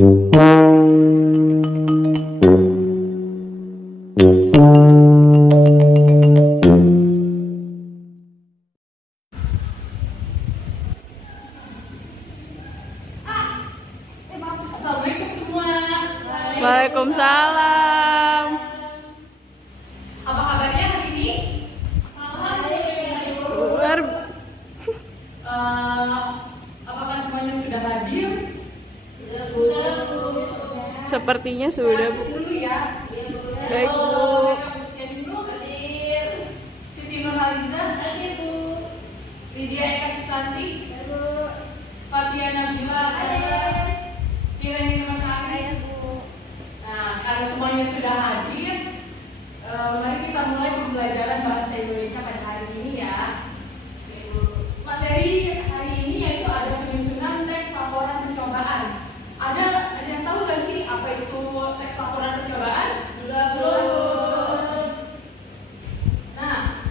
Assalamualaikum semua. Waalaikumsalam. Apa kabarnya hari ini? Luar. Apakah semuanya sudah hadir? Sepertinya sudah, Bu. Dulu ya. Baik, Bu. Siti Nurhaliza, Lydia Eka Susanti, Fatia Nabila, Irene Matahari. Nah, karena semuanya sudah hadir, mari kita mulai pembelajaran bahasa Indonesia pada hari ini ya. Materi hari ini yaitu ada penyusunan teks laporan percobaan. Ada yang tahu nggak sih apa itu teks laporan percobaan? Belum. Nah,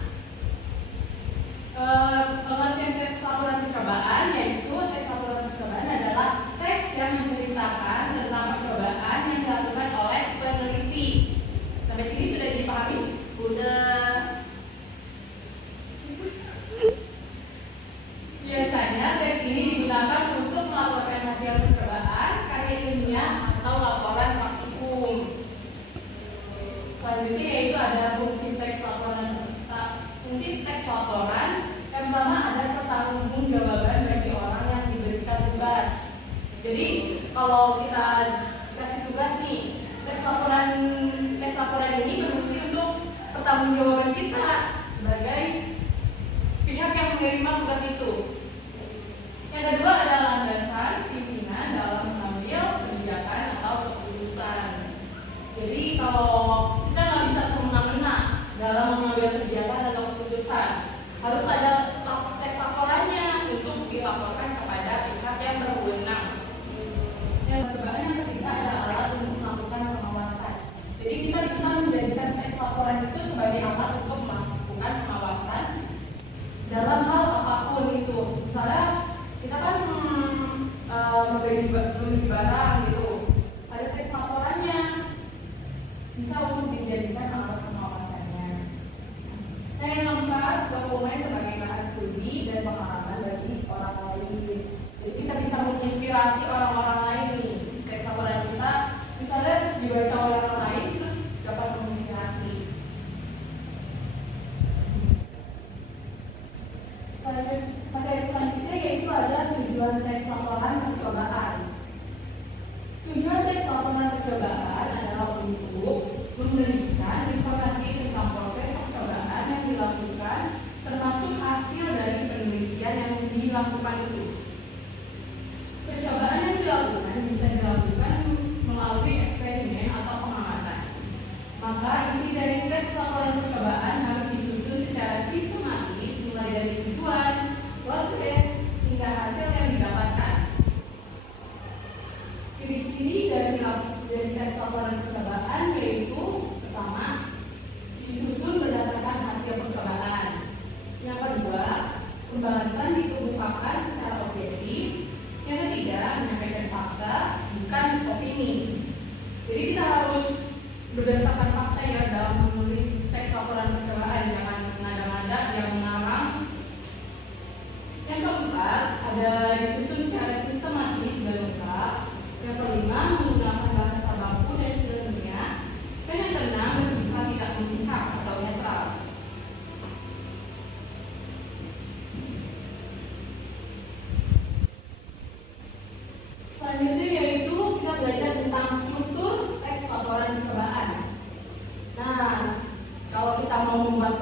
pengertian teks laporan percobaan yaitu teks laporan percobaan adalah teks yang menceritakan tentang percobaan yang dilakukan oleh peneliti. Sampai sini sudah dipahami? Udah. Biasanya teks ini digunakan untuk melaporkan hasil percobaan, karya ilmiah atau laporan praktikum. Selanjutnya yaitu ada fungsi teks laporan. Fungsi teks laporan yang pertama ada pertanggungjawaban bagi orang yang diberikan tugas. Jadi kalau kita kasih tugas nih, teks laporan ini berfungsi untuk pertanggungjawaban kita sebagai pihak yang menerima tugas itu. Yang kedua ada landasan pimpinan dalam mengambil kebijakan atau keputusan. Jadi kalau kita nggak bisa semena-mena dalam mengambil kebijakan atau keputusan, harus ada teks laporannya untuk dilaporkan kepada pihak yang berwenang. Yang ketiga ada alat untuk melakukan pengawasan. Jadi kita bisa menjadikan teks laporan itu sebagai alat untuk melakukan pengawasan dalam hal apapun itu. Misalnya kita kan membeli barang gitu, ada teks laporannya, bisa untuk dijadikan alat pengawasannya. Nah, yang keempat, dokumen sebagai bahan studi dan pengalaman bagi orang lain. Jadi kita bisa menginspirasi orang-orang lain nih. Teks laporan kita misalnya dibaca oleh orang lain terus dapat menginspirasi. Materi selanjutnya yaitu ada tujuan teks laporan percobaan. Tujuan teks laporan percobaan adalah untuk memberikan informasi tentang proses percobaan yang dilakukan, termasuk hasil dari penelitian yang dilakukan itu. Percobaan yang dilakukan bisa dilakukan melalui eksperimen atau pengamatan. Maka isi dari teks laporan percobaan harus disusun secara sistematis mulai dari tujuan, proses, hingga hasil yang didapatkan. Ciri-ciri dari teks laporan percobaan yaitu pertama, disusun berdasarkan hasil percobaan. Yang kedua, pembahasan dikemukakan secara objektif. Yang ketiga, menyampaikan fakta bukan opini. Jadi kita harus berdasarkan fakta ya dalam menulis teks laporan percobaan, jangan mengada-ngada yang mengarang. Yang keempat, ada disusun secara sistematis dan lengkap. Yang kelima, menggunakan bahasa baku dan ilmiah. Dan yang keenam, bersifat tidak memihak atau netral. Selanjutnya yaitu kita belajar tentang struktur teks laporan percobaan. Nah, kalau kita mau membuat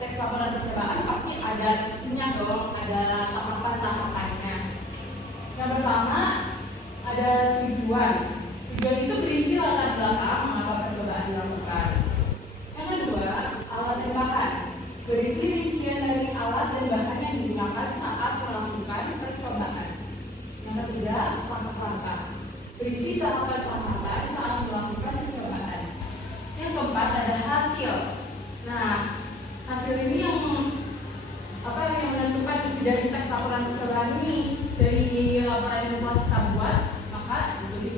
teks laporan percobaan pasti ada isinya dong, ada tahapan-tahapannya. Yang pertama ada tujuan. Tujuan itu berisi latar belakang mengapa percobaan dilakukan. Yang kedua, alat dan bahan. Berisi rincian dari alat dan bahan yang digunakan saat melakukan percobaan. Yang ketiga, langkah-langkah. Berisi tahapan-tahapan saat melakukan percobaan. Yang keempat ada hasil. Nah, hasil ini yang menentukan isi dari teks laporan percobaan ini. Dari laporan yang telah kita buat, maka ditulis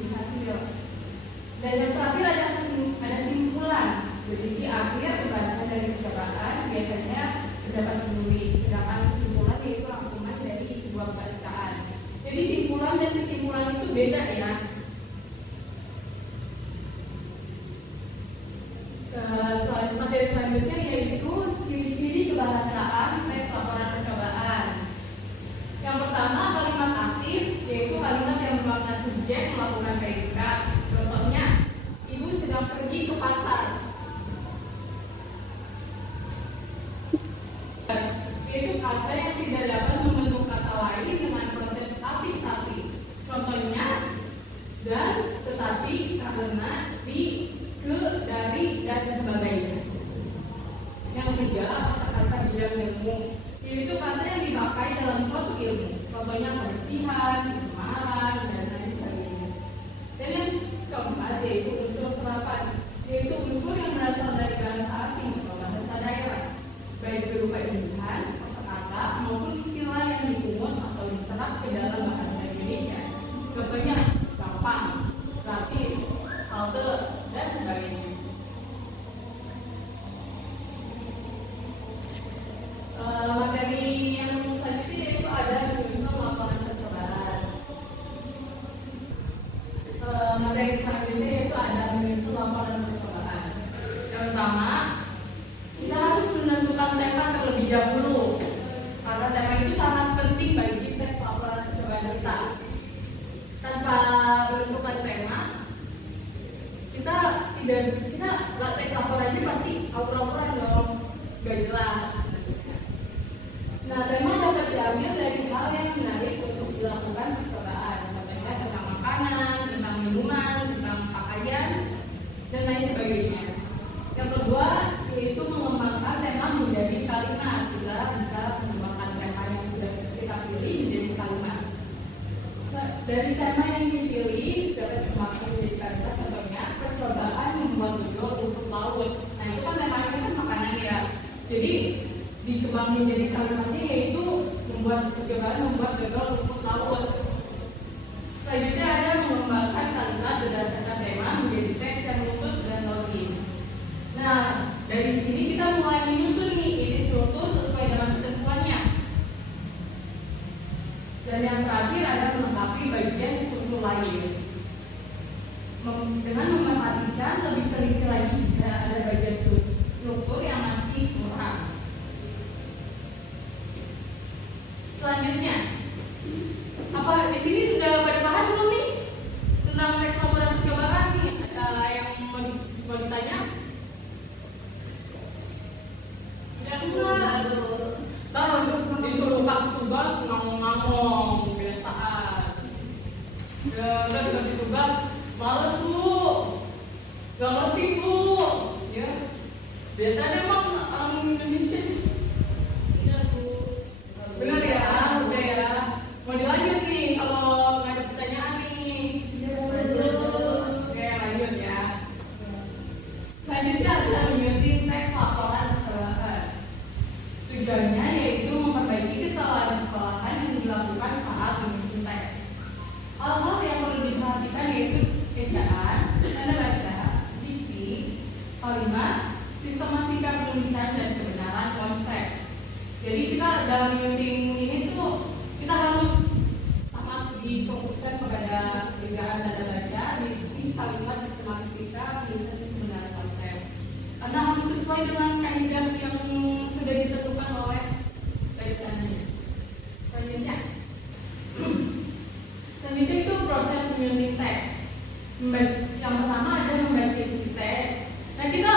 ya. Materi selanjutnya yaitu ciri-ciri kebahasaan teks laporan percobaan. Yang pertama, kalimat aktif, yaitu kalimat yang merupakan subjek melakukan predikat. Contohnya, ibu sedang pergi ke pasar. Yaitu kata yang tidak dapat membentuk kata lain dengan proses afiksasi. Contohnya, dan, tetapi, karena, di, ke, dari, dan sebagainya. Yang ketiga, kata-kata bidang ilmu, yaitu kata yang dipakai dalam suatu ilmu. Contohnya kebersihan, kemaran, dan lain sebagainya. Dan yang keempat yaitu unsur serapan, yaitu unsur yang berasal dari bahasa asing atau bahasa daerah, baik berupa imbuhan, kosakata maupun istilah yang dipungut atau diserap ke dalam bahasa Indonesia. Contohnya gampang, gratis, halte, dan sebagainya. Materi yang selanjutnya yaitu ada menyusun laporan percobaan. Materi selanjutnya yaitu ada menyusun laporan percobaan. Yang pertama, kita harus menentukan tema terlebih dahulu, karena tema itu sangat penting bagi teks laporan percobaan kita. Tanpa menentukan tema, kita teks laporannya pasti aur-auran dong, gak jelas. Nah, tema dapat diambil dari hal yang menarik untuk dilakukan percobaan, contohnya tentang makanan, tentang minuman, tentang pakaian, dan lain sebagainya. Yang kedua, yaitu mengembangkan tema menjadi kalimat. Kita bisa mengembangkan tema yang sudah kita pilih menjadi kalimat. Dari tema yang dipilih dapat dikembangkan menjadi kalimat, contohnya percobaan membuat dodol untuk laut. Nah, itu kan temanya kan makanan ya. Jadi dikembangkan menjadi kalimatnya yaitu percobaan membuat dodol untuk laut. Selanjutnya ada mengembangkan kalimat berdasarkan tema menjadi teks yang lembut dan logis. Nah, dari sini kita mulai menyusun nih isi struktur sesuai dengan ketentuannya. Dan yang terakhir ada melengkapi bagian struktur lain. Dengan memperhatikan lebih teliti lagi jika ada bagian struktur yang masih kurang. Selanjutnya, apa di sini sudah pada paham belum nih tentang teks laporan percobaan nih? Yang mau ditanya? Enggak. Tahu disuruh kasih tugas ngomong-ngomong kebiasaan. Ya, udah dikasih tugas, males bu, nggak ngerti bu. Ya, biasanya emang orang Indonesia. Benar ya, udah ya. Mau dilanjut nih kalau nggak ada pertanyaan nih. Oke, lanjut ya. Selanjutnya adalah menyusun teks laporan percobaan. Tujuannya yaitu memperbaiki kesalahan-kesalahan yang dilakukan saat menyusun teks. Hal-hal yang perlu diperhatikan yaitu ejaan, tanda baca, diksi, kalimat, sistematika penulisan, dan kebenaran konsep. Jadi kita dalam meeting ini tuh kita harus sangat difokuskan kepada ejaan, tanda baca, diksi, kalimat, sistematika penulisan, dan kebenaran konsep. Karena harus sesuai dengan kaidah yang sudah ditentukan oleh teksannya. Selanjutnya itu proses menyusun teks. Yang pertama ada membaca isi teks. Nah, kita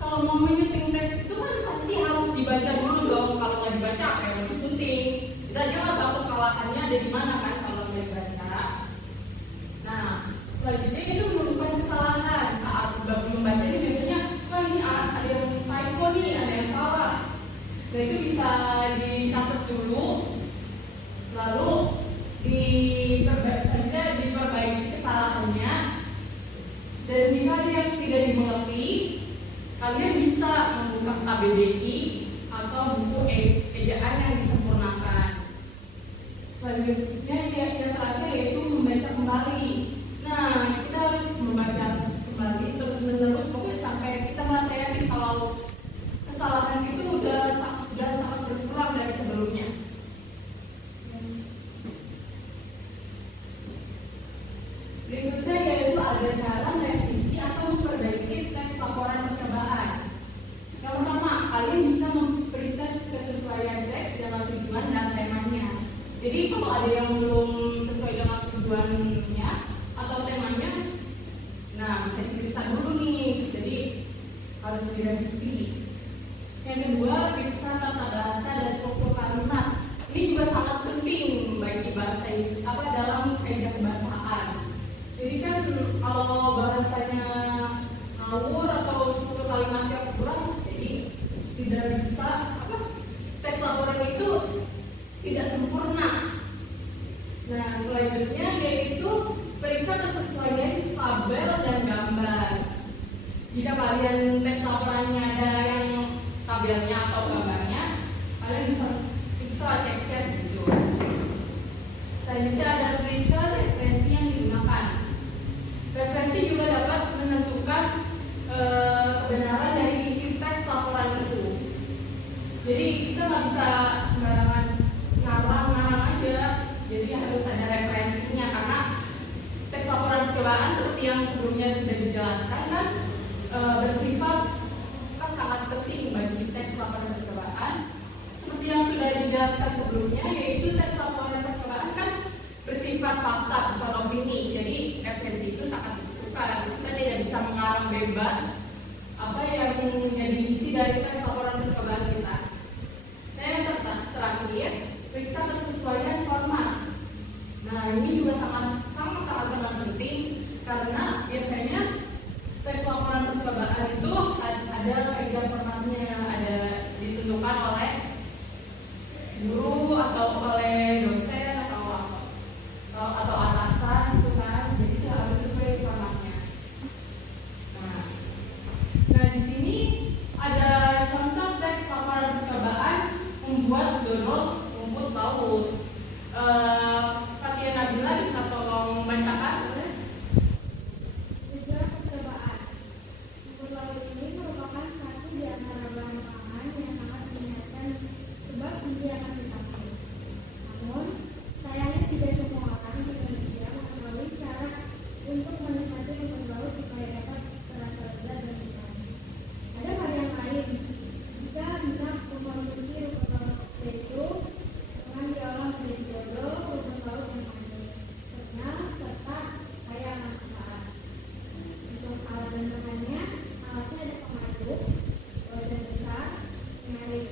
kalau mau menyusun teks itu kan pasti harus dibaca dulu dong. Kalau nggak dibaca apa yang mau disunting? Kita aja nggak tahu kesalahannya ada di mana kan kalau nggak dibaca. Nah, selanjutnya itu menemukan kesalahan saat baru membaca ini biasanya, wah ini ada yang typo nih, ada yang salah. Nah, itu bisa dicatat dulu, lalu diperbaiki kesalahannya. Dan jika ada yang tidak dimengerti, kalian bisa membuka KBBI atau buku ejaan yang disempurnakan. Selanjutnya yang terakhir yaitu membaca kembali. Nah, kita harus membaca kembali terus-menerus pokoknya sampai kita merasa yakin kalau kesalahan itu udah sangat berkurang dari sebelumnya. Berikutnya yaitu ada cara merevisi atau memperbaiki teks laporan percobaan. Yang pertama, kalian bisa memeriksa kesesuaian teks dengan tujuan dan temanya. Jadi kalau ada yang belum sesuai dengan tujuannya atau temanya, nah bisa diperiksa dulu nih. Jadi harus direvisi. Yang kedua, periksa tata bahasa dan struktur kalimat. Ini juga sangat penting bagi bahasa dalam kaidah kebahasaan. Jadi kan kalau bahasanya ngawur atau struktur kalimatnya kurang, jadi tidak bisa teks laporan itu tidak sempurna. Nah, selanjutnya yaitu periksa kesesuaian tabel dan gambar. Jika kalian teks laporannya ada yang tabelnya atau gambarnya, kalian bisa cek gitu. Selanjutnya ada periksa referensi yang digunakan. Referensi juga dapat menentukan kebenaran dari isi teks laporan itu. Jadi kita nggak bisa sembarangan ngarang aja. Jadi harus ada referensinya karena teks laporan percobaan seperti yang sebelumnya sudah dijelaskan kan bersifat kan sangat penting bagi teks laporan percobaan. Seperti yang sudah dijelaskan sebelumnya, yaitu teks laporan percobaan kan bersifat fakta bukan opini. Jadi referensi itu sangat dibutuhkan. Kita tidak bisa mengarang bebas apa yang menjadi isi dari teks laporan percobaan kita. Dan yang terakhir, periksa kesesuaian format. Nah, ini juga sangat penting karena biasanya teks laporan percobaan itu ada kaidah formatnya yang ada ditentukan oleh guru atau oleh dosen atau atasan gitu kan. Jadi harus sesuai formatnya. Nah di sini ada contoh teks laporan percobaan membuat dodol rumput laut. Fatia Nabila bisa tolong bacakan? Tujuan percobaan. Rumput laut ini merupakan satu di antara bahan pangan yang sangat menyehatkan sebab gizi akan dipakai. Namun, sayangnya tidak semua orang di Indonesia mengetahui cara untuk menikmati rumput laut supaya dapat terasa lezat dan nikmat. Ada varian lain. Jika hendak mengkonsumsi rumput laut yaitu dengan diolah menjadi dodol rumput laut yang manis, kenyal, serta kaya akan manfaat. Untuk alat dan bahannya, alatnya ada pemaduk, wajan besar, pengarit.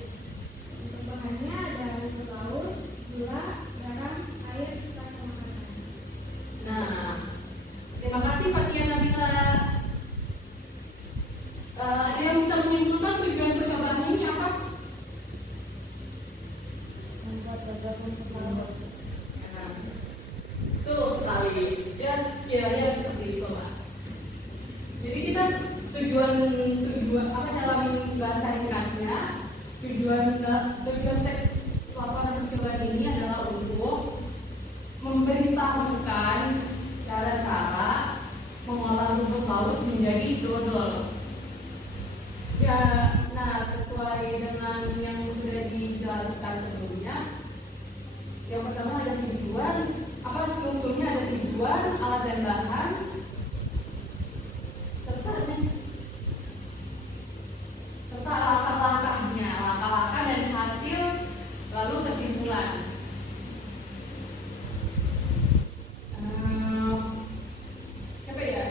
Untuk bahannya ada rumput laut, gula, garam, air, serta makanan. Nah, terima kasih Fatia Nabila. Ada yang bisa menyimpulkan tujuan percobaan ini apa? Membuat dodol rumput laut. Betul sekali. Ya, kira-kira seperti itu lah. Jadi kita tujuan apa dalam bahasa Inggrisnya tujuan teks laporan percobaan ini adalah untuk memberitahukan cara-cara mengolah rumput laut menjadi dodol. Ya, nah sesuai dengan yang sudah dijelaskan sebelumnya, yang pertama ada tujuan, apa strukturnya ada tujuan, alat dan bahan, serta langkah-langkahnya, langkah-langkah dan hasil, lalu kesimpulan. Siapa ya?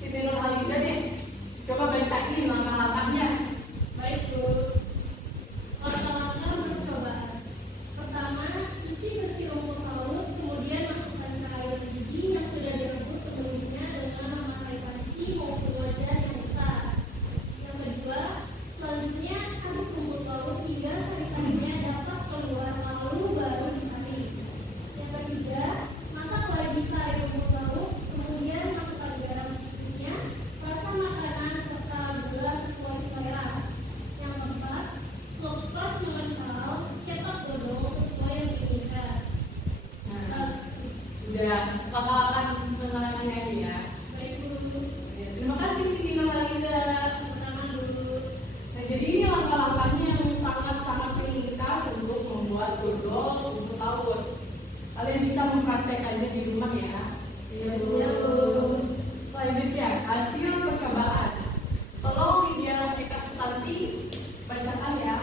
Siti Nurhaliza deh, coba bacain langkah-langkahnya. Baik, Bu. Langkah-langkah percobaan. Pertama, cuci bersih rumput laut Iya Bu. Selanjutnya hasil percobaan. Tolong Lydia Rafika Susanti bacakan ya.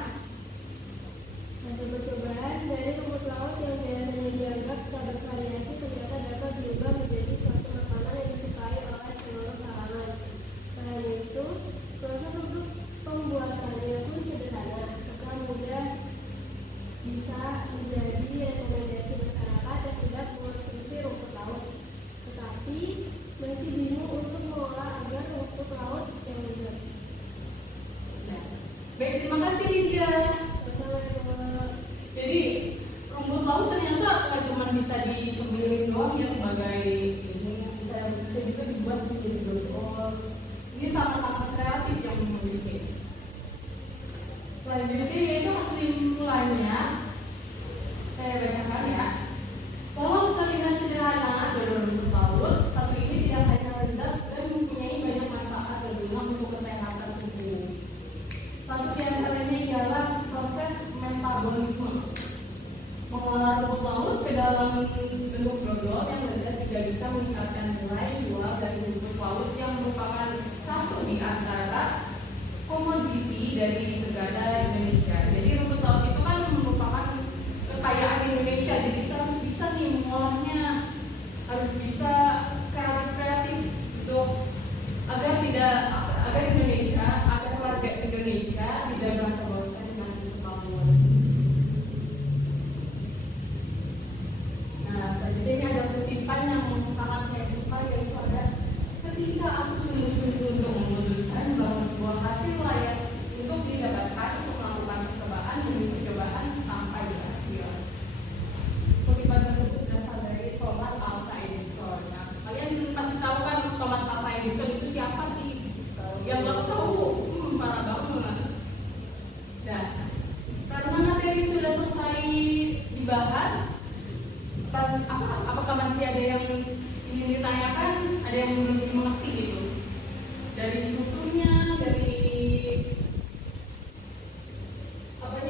Hasil percobaan dari rumput laut yang biasanya dianggap tak bervariasi ternyata dapat diubah menjadi suatu makanan yang disukai oleh seluruh kalangan. Selain itu, proses untuk pembuatannya pun sederhana, serta mudah, bisa menjadi rekomendasi masyarakat yang sudah mengonsumsi rumput laut, tetapi masih bingung untuk mengolah agar rumput laut yang lezat. Baik, terima kasih Lydia. Jadi rumput laut ternyata nggak cuma bisa dicemilin doang ya sebagai ini, bisa juga dibuat menjadi dodol. Ini sama-sama kreatif yang memiliki. Selanjutnya yaitu kesimpulannya, saya bacakan ya. Walau terlihat sederhana dodol rumput laut, tapi ini tidak hanya lezat dan mempunyai banyak manfaat berguna untuk kesehatan tubuh. Satu di antaranya ialah proses metabolisme. Mengolah rumput laut ke dalam bentuk dodol yang lezat juga bisa meningkatkan nilai jual dari rumput laut yang merupakan satu di antara komoditi dari negara Indonesia. Jadi rumput laut itu kan merupakan kekayaan Indonesia. Jadi kita harus bisa nih mengolahnya, harus bisa kreatif untuk agar Indonesia, agar warga Indonesia tidak merasa bosan dengan rumput laut. Nah, selanjutnya ada kutipan yang sangat saya suka, yaitu ada ketika aku sungguh-sungguh untuk memutuskan bahwa sebuah hasil layak untuk didapatkan untuk melakukan percobaan demi percobaan sampai berhasil. Kutipan tersebut berasal dari Thomas Alva Edison. Nah, kalian pasti tahu kan Thomas Alva Edison itu siapa sih? Yang nggak tahu, parah banget. Nah, karena materi sudah selesai dibahas, apakah masih ada yang ingin ditanyakan? Ada yang belum dimengerti gitu? Dari strukturnya, dari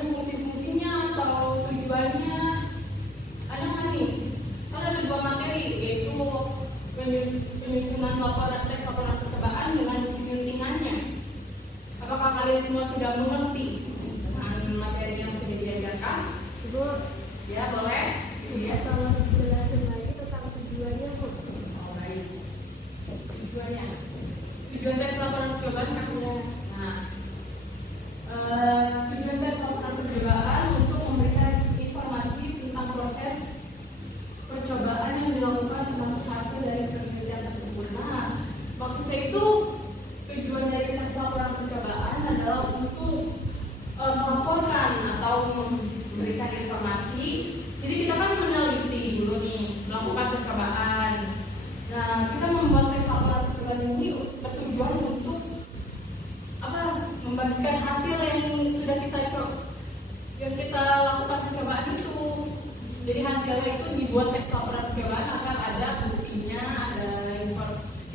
fungsi-fungsinya atau tujuannya, ada nggak nih? Kan ada dua materi, yaitu penyusunan laporan percobaan dengan penyuntingannya. Apakah kalian semua sudah mengerti dengan materi yang sudah diajarkan? Bu, Ya, boleh. Ya. tolong jelasin lagi tentang tujuannya, Bu. Oh, baik. Tujuannya. Tujuan tes laporan percobaan kan? Nah, tujuan tes laporan percobaan untuk memberikan informasi tentang proses percobaan yang dilakukan termasuk hasil dari penelitian tersebut. Nah, maksudnya itu tujuan dari tes laporan percobaan adalah untuk melaporkan atau memberikan informasi. Jadi kita kan meneliti dulu nih, melakukan percobaan. Nah, kita membuat tes laporan percobaan ini bertujuan untuk membagikan hasil yang kita lakukan percobaan itu. Jadi hasilnya itu dibuat tes laporan percobaan agar ada buktinya,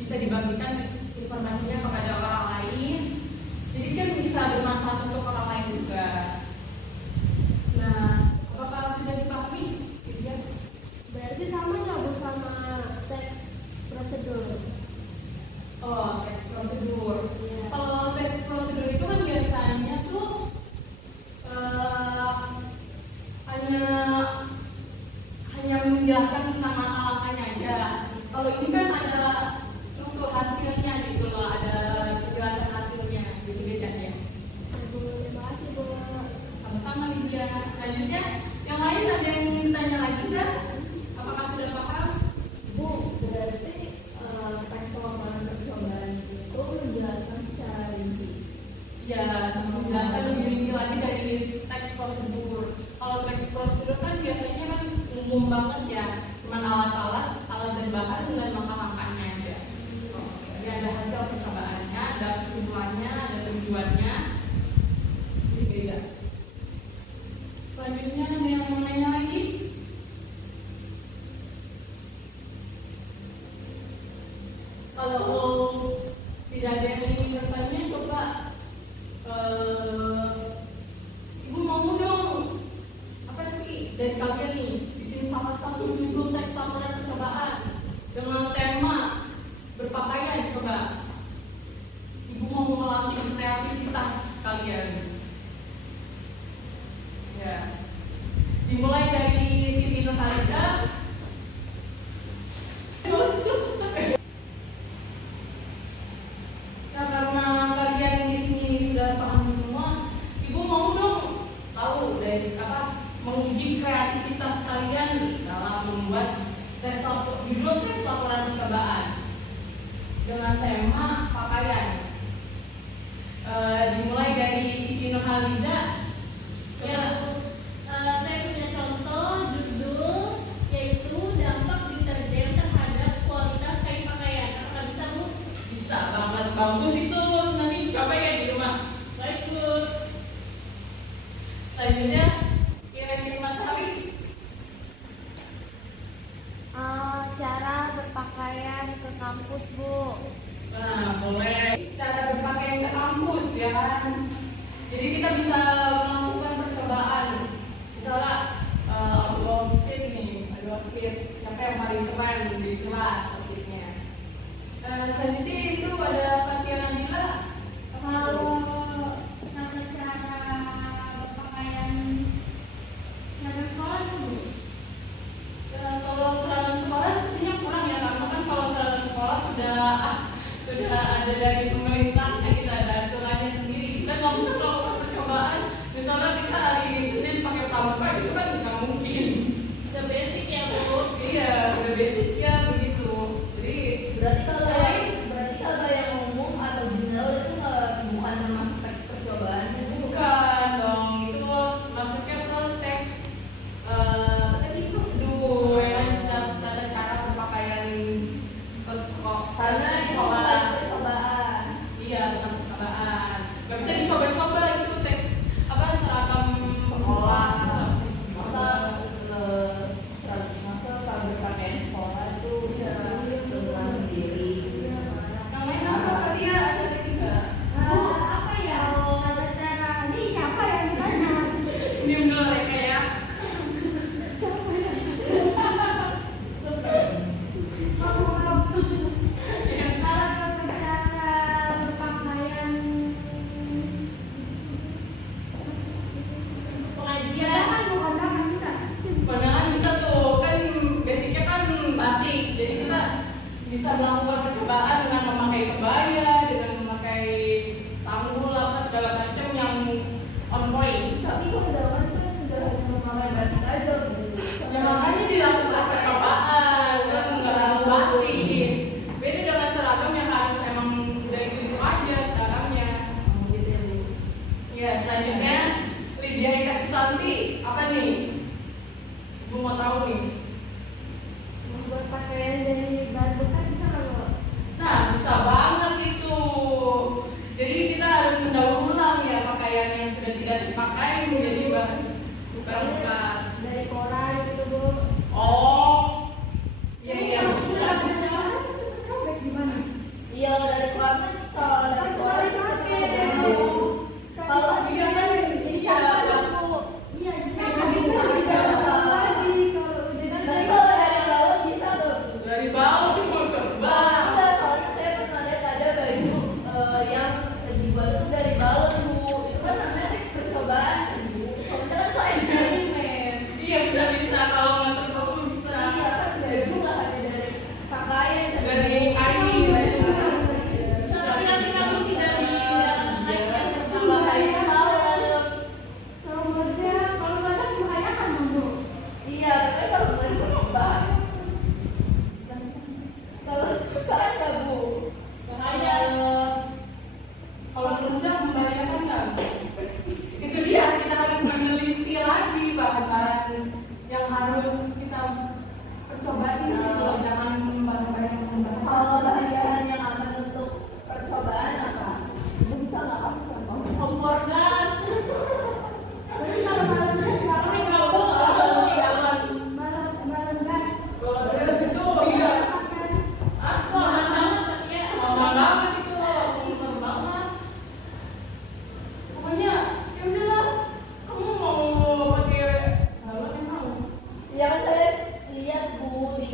bisa dibagikan informasinya kepada orang lain. Jadi kan bisa bermanfaat untuk orang lain juga. Nah, apakah sudah dipahami? Ya. Berarti sama nggak, Bu, sama teks prosedur? Oh, teks prosedur. Iya. Kalau teks prosedur itu kan biasanya tuh hanya menjelaskan tentang langkah-langkahnya aja. Kalau ini kan ada struktur hasilnya gitu loh, ada penjelasan hasilnya, gitu beda ya. Terima kasih, Bu. Sama-sama Lydia. Selanjutnya, yang lain ada yang ingin tanya lagi nggak? Apakah sudah paham? Bu, berarti tes laporan percobaan itu menjelaskan secara rinci. Ya, menjelaskan lebih rinci lagi dari teks prosedur. Kalau teks prosedur kan biasanya kan umum banget ya, cuma alat-alat, alat dan bahan dengan langkah-langkahnya aja. Jadi ada hasil percobaannya, ada kesimpulannya, ada tujuannya. Jadi beda. Selanjutnya ada yang mau nanya lagi? Kalau tidak ada yang ingin bertanya, coba Ibu mau dong, apa sih dari kalian nih bikin salah satu judul teks laporan percobaan dengan membuat judul tes laporan percobaan dengan tema pakaian. Dimulai dari Siti Nurhaliza. Saya punya contoh judul yaitu dampak deterjen terhadap kualitas kain pakaian. Apakah bisa, Bu? Bisa banget, bagus itu. Nanti coba ya di rumah. Baik, Bu. Selanjutnya kira-kira Mas Hari. Cara berpakaian ke kampus, Bu. Nah, boleh. Cara berpakaian ke kampus ya kan. Jadi kita bisa melakukan percobaan. Misalnya outfit nih, ada outfit siapa yang paling keren di kelas outfitnya. Selanjutnya itu ada Fatia Nabila. Kalau tata cara berpakaian seragam sekolah sih, Bu. Kalau seragam sekolah sepertinya kurang ya, karena kan kalau seragam sekolah sudah ada dari pemerintah, kita ada aturannya sendiri. Kita nggak bisa melakukan percobaan. Misalnya kita hari Senin pakai pamper itu kan nggak mungkin. Udah basic ya, Bu. Iya, udah basic ya begitu. Jadi Berarti kalau yang umum atau general itu bukan termasuk teks percobaan. bukan dong, itu maksudnya teks tadi prosedur ya, tata cara berpakaian Karena itu sekolah. bukan percobaan. Iya, bukan percobaan. Gak bisa dicoba-coba itu teks seragam sekolah. Masa kalau berpakaian sekolah itu dengan sendiri. Yang lain apa tadi ya? Ada lagi nggak? Apa ya? Tata cara ini siapa yang ditanya? Diam dulu mereka ya. Pandangan bisa tuh, kan basicnya kan batik. Jadi kita bisa melakukan percobaan dengan memakai kebaya, dengan memakai tanggul apa segala macam yang on point. Tapi undangan kan sudah memakai batik aja, Bu. Ya makanya dilakukan percobaan, kan nggak harus batik. Beda dengan seragam yang harus emang udah itu aja seragamnya. Gitu ya, Bu. Ya, selanjutnya Lydia Eka Susanti, apa nih? Ibu mau tahu nih. Membuat pakaian dari bahan bekas bisa nggak, Bu? Nah, bisa banget itu. Jadi kita harus mendaur ulang ya pakaian yang sudah tidak dipakai menjadi bahan bekas. Dari koran gitu, Bu. Oh, iya iya. Robek gimana? Iya, dari koran kalau dari koran kalau Iya kan Jadi iya, siapa, Pak. Bu? Iya, jadi tapi kalau dari bawah bisa tuh. Dari bawah mau terbang. Enggak, soalnya saya pernah lihat ada baju yang dibuat itu dari balon, Bu. Itu kan namanya teks percobaan, Bu. Soalnya kan itu eksperimen. Iya bisa kalau nggak terbang bisa. Iya kan baju nggak hanya dari pakaian, Dari kain. Tapi nanti kamu tidak di tambah kainnya malam. kalau badan membahayakan, Bu. Iya, tapi kalau dari itu bahan. Kalau kan nggak, Bu. Bahaya. Kalau rendah membahayakan nggak? Itu dia, kita harus meneliti lagi bahan-bahan yang harus kita percobaan gitu loh, jangan bahan-bahan yang Kalau membahaya. bahan yang aman untuk percobaan apa? Bu, bisa nggak kamu contoh? kompor gas. Berarti kalau balon gas nggak Tapi apa-apa. kalau Kalau jalan, Balon gas. kalau terus itu iya. Ah, kok aman banget, Pak, ya. aman banget itu, pintar banget. Pokoknya ya udahlah, kamu mau pakai balon yang mau. Ya kan saya lihat, Bu, di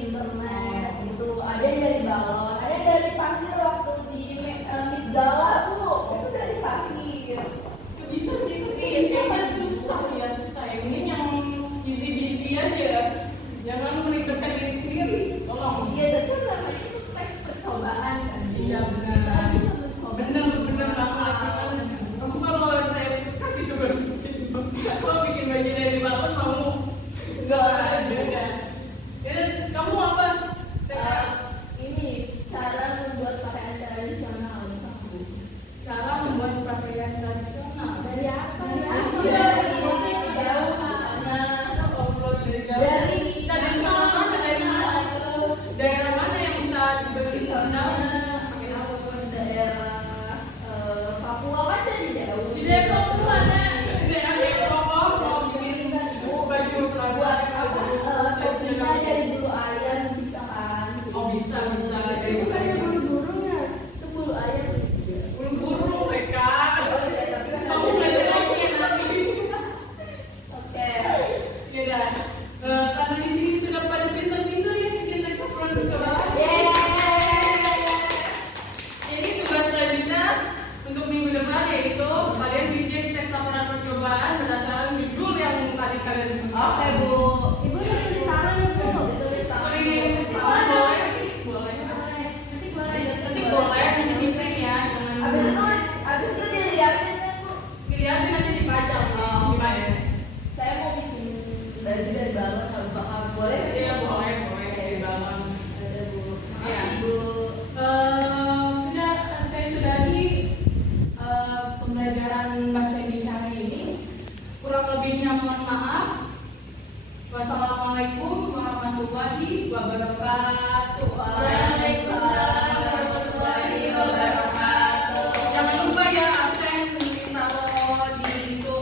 wabarakatuh. Waalaikumsalam warahmatullahi wabarakatuh. Jangan lupa ya absen ditaruh di itu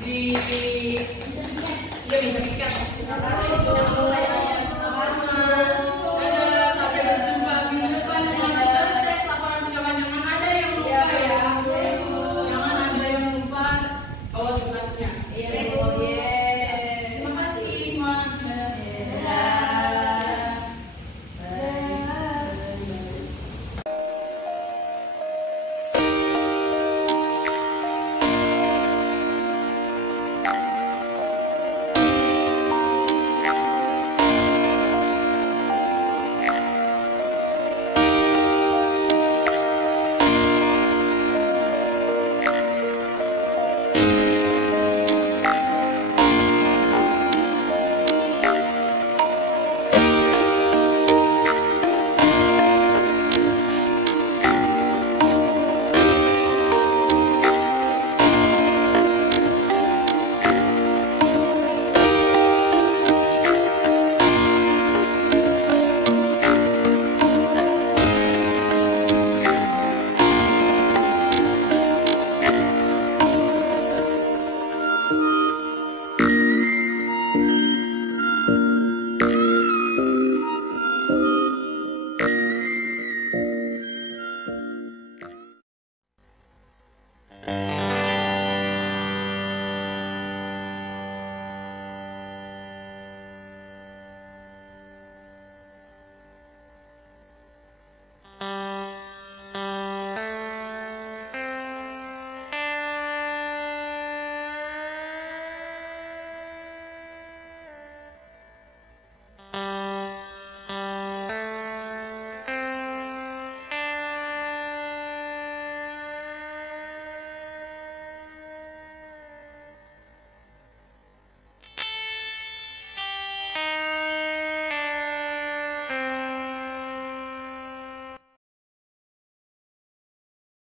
di minta tiket. Jangan lupa ya. Dadah, sampai berjumpa minggu depan. Jangan cek laporan percobaan, jangan ada yang lupa ya. Jangan ada yang lupa bawa tugasnya. Terima kasih semua.